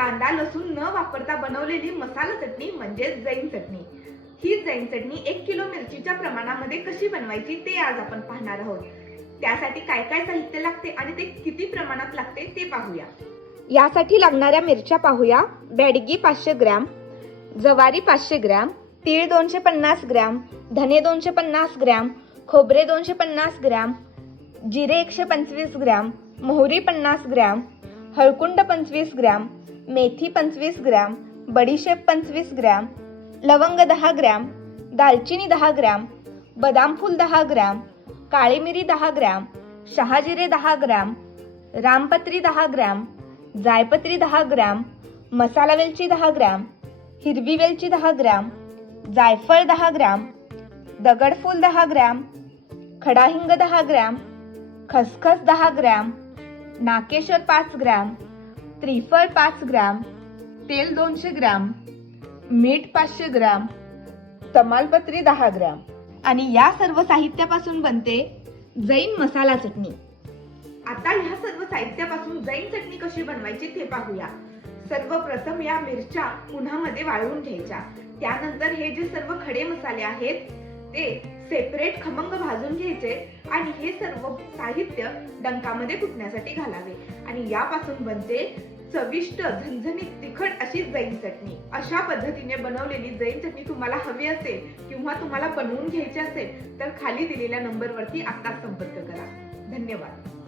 कांदा लसूण न वापरता बनवलेली मसाला चटणी म्हणजेच जैन चटणी. ही जैन चटणी एक किलो मिरचीच्या प्रमाणामध्ये कशी बनवायची ते आज आपण पाहणार आहोत. त्यासाठी काय काय साहित्य लागते आणि ते किती प्रमाणात लागते ते पाहूया. यासाठी लागणाऱ्या मिरच्या पाहूया. बॅडगी पाचशे ग्रॅम जवारी पाचशे ग्रॅम तीळ दोनशे पन्नास ग्रॅम धने दोनशे पन्नास ग्रॅम खोबरे दोनशे पन्नास ग्रॅम जिरे एकशे पंचवीस ग्रॅम मोहरी पन्नास ग्रॅम हळकुंड पंचवीस ग्रॅम मेथी पंचवीस ग्रॅम बडीशेप पंचवीस ग्रॅम लवंग दहा ग्रॅम दालचिनी दहा ग्रॅम बदाम फूल दहा ग्रॅम काळी मिरी दहा ग्रॅम शहाजिरे दहा ग्रॅम रामपत्री दहा ग्रॅम जायपत्री दहा ग्रॅम मसाला वेलची दहा ग्रॅम हिरवी वेलची दहा ग्रॅम जायफळ दहा ग्रॅम दगडफूल दहा ग्रॅम खडाहिंग दहा ग्रॅम खसखस दहा ग्रॅम नाकेश्वर पाच ग्रॅम त्रिफळ पाच ग्रॅम तेल दोनशे ग्रॅम मीठ पाचशे ग्रॅम तमालपत्री दहा ग्रॅम. आणि या सर्व साहित्यापासून बनते जैन मसाला चटणी. आता ह्या सर्व साहित्यापासून जैन चटणी कशी बनवायची ते पाहूया. सर्वप्रथम या मिरच्या उन्हामध्ये वाळवून घ्यायच्या. त्यानंतर हे जे सर्व खडे मसाले आहेत ते सेपरेट खमंग भाजून घ्यायचे आणि हे सर्व साहित्य डंकामध्ये कुटण्यासाठी घालावे. आणि यापासून बनते चविष्ट झणझणीत तिखट अशी जैन चटणी. अशा पद्धतीने बनवलेली जैन चटणी तुम्हाला हवी असेल किंवा तुम्हाला बनवून घ्यायची असेल तर खाली दिलेल्या नंबरवरती आत्ताच संपर्क करा. धन्यवाद.